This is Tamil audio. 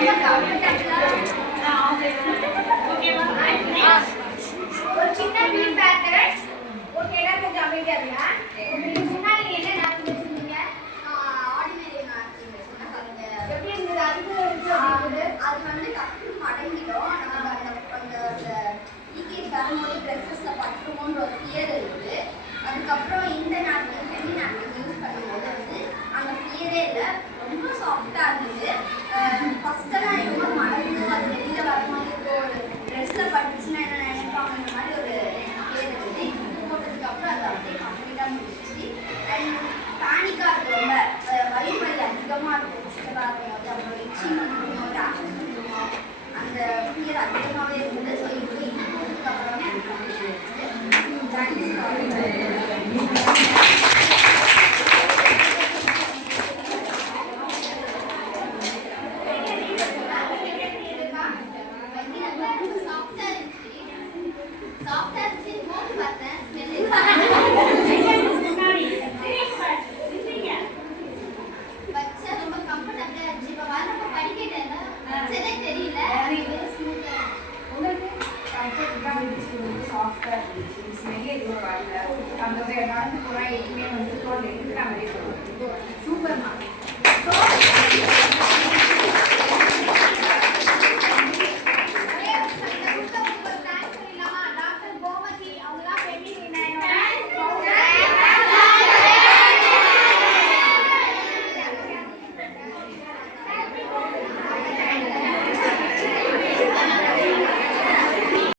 ஒரு சின்ன ஃபீட்பேக். ஓகேடா, கொஞ்சம் அமைதியா இருங்க. உங்களுக்கு முன்னாடி என்ன ஞாபகம் வச்சிருந்தீங்க? ஆர்டினரி மேத்ஸ் சொன்னாங்க. எப்படி இருந்தது? அது வந்து டக்குனு மடங்கிடும். நமக்கு அந்த லீக்கேஜ் வரும்போது ட்ரெஸ்ஸஸில் பட்டுருமோன்ற ஒரு ஃபியர் இருக்குது. அதுக்கப்புறம் இந்த நாப்கின் ஹெவி நாப்கின் யூஸ் பண்ணும்போது வந்து அந்த ஃபியரே இல்லை, ரொம்ப சாஃப்டாக இருந்தது. ஃபஸ்ட்டெல்லாம் ரொம்ப மடங்கு அது வெளியில் வரும்போது இப்போ ஒரு ட்ரெஸ்ஸில் பட்டுச்சுன்னா என்ன நினைப்பாங்கன்ற மாதிரி ஒரு ஃபியர் இருந்தது. இப்போ போட்டதுக்கப்புறம் அது அப்படியே கம்ப்ளீட்டாக முடிஞ்சிச்சு. அண்ட் பேனிக்காக இருக்கும், ரொம்ப வயிறு வலி அதிகமாக இருக்கும். ஃபஸ்ட்டெல்லாம் இருக்கும்போது அப்புறம் இச்சிங் பண்ணுவோம், ரேஷஸ் பண்ணுவோம், அந்த ஃபியர் அதிகமாகவே இருந்தது. ஸோ இப்போ போட்டதுக்கப்புறமே அது கம்ப்ளீட் ஆகிடுச்சு. தேங்க்ஸ். சூப்பர்.